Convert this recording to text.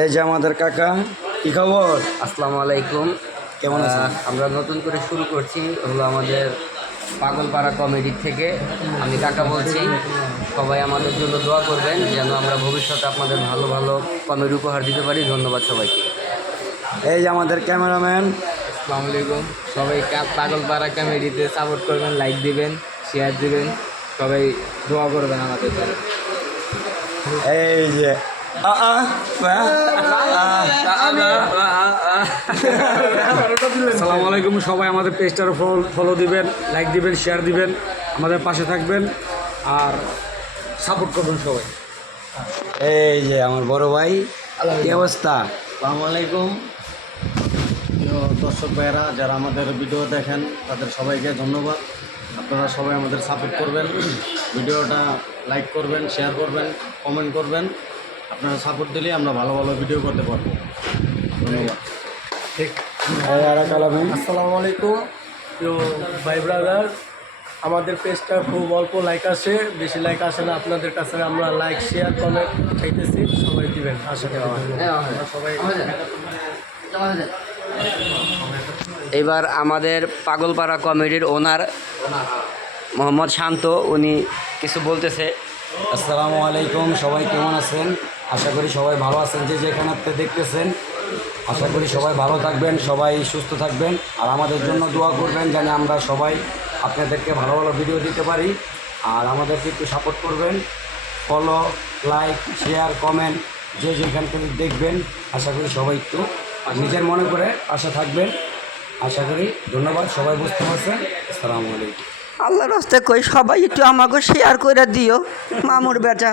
এই যে আমাদের কাকা, কি খবর? আসসালামু আলাইকুম। কেমন আছেন? আমরা নতুন করে শুরু করছি হলো আমাদের পাগলপাড়া কমেডি থেকে। আমি কাকা বলছি, সবাই আমাদের জন্য দোয়া করবেন যেন আমরা ভবিষ্যতে আপনাদের ভালো ভালো কমেডি উপহার দিতে পারি। ধন্যবাদ সবাইকে। এই যে আমাদের ক্যামেরাম্যান। আসসালামু আলাইকুম। সবাই পাগলপাড়া কমেডিতে সাপোর্ট করবেন, লাইক দিবেন, শেয়ার দিবেন, সবাই দোয়া করবেন আমাদের জন্য। এই যে আসসালামু আলাইকুম। সবাই আমাদের পেজটার ফলো দিবেন, লাইক দিবেন, শেয়ার দিবেন, আমাদের পাশে থাকবেন আর সাপোর্ট করবেন সবাই। এই যে আমার বড় ভাই, কি অবস্থা? আসসালামু আলাইকুম। প্রিয় দর্শক ভাইয়েরা যারা আমাদের ভিডিও দেখেন তাদের সবাইকে ধন্যবাদ। আপনারা সবাই আমাদের সাপোর্ট করবেন, ভিডিওটা লাইক করবেন, শেয়ার করবেন, কমেন্ট করবেন। আপনারা সাপোর্ট দিলে আমরা ভালো ভালো ভিডিও করতে পারবো। ধন্যবাদ। আসসালামু আলাইকুম প্রিয় ভাই ব্রাদার, আমাদের পেজটা খুব অল্প লাইক আসে, বেশি লাইক আসে না। আপনাদের কাছে আমরা লাইক শেয়ার কমেন্ট চাইতেছি, সবাই দিবেন আশা করি। এবার আমাদের পাগলপাড়া কমেডির ওনার মোহাম্মদ শান্ত, উনি কিছু বলতেছে। আসসালামু আলাইকুম, সবাই কেমন আছেন? আশা করি সবাই ভালো আছেন। যে যেখানে দেখতেছেন, আশা করি সবাই ভালো থাকবেন, সবাই সুস্থ থাকবেন আর আমাদের জন্য দোয়া করবেন যেন আমরা সবাই আপনাদেরকে ভালো ভালো ভিডিও দিতে পারি। আর আমাদেরকে একটু সাপোর্ট করবেন, ফলো, লাইক, শেয়ার, কমেন্ট যে যেখান থেকে দেখবেন। আশা করি সবাই একটু নিজের মনে করে পাশে থাকবেন। আশা করি। ধন্যবাদ, সবাই বুঝতে পারছেন। আসসালামু আলাইকুম। আল্লাহর রাস্তায় কই সবাই একটু আমাকে শেয়ার করে দিও, মামুর বেটা।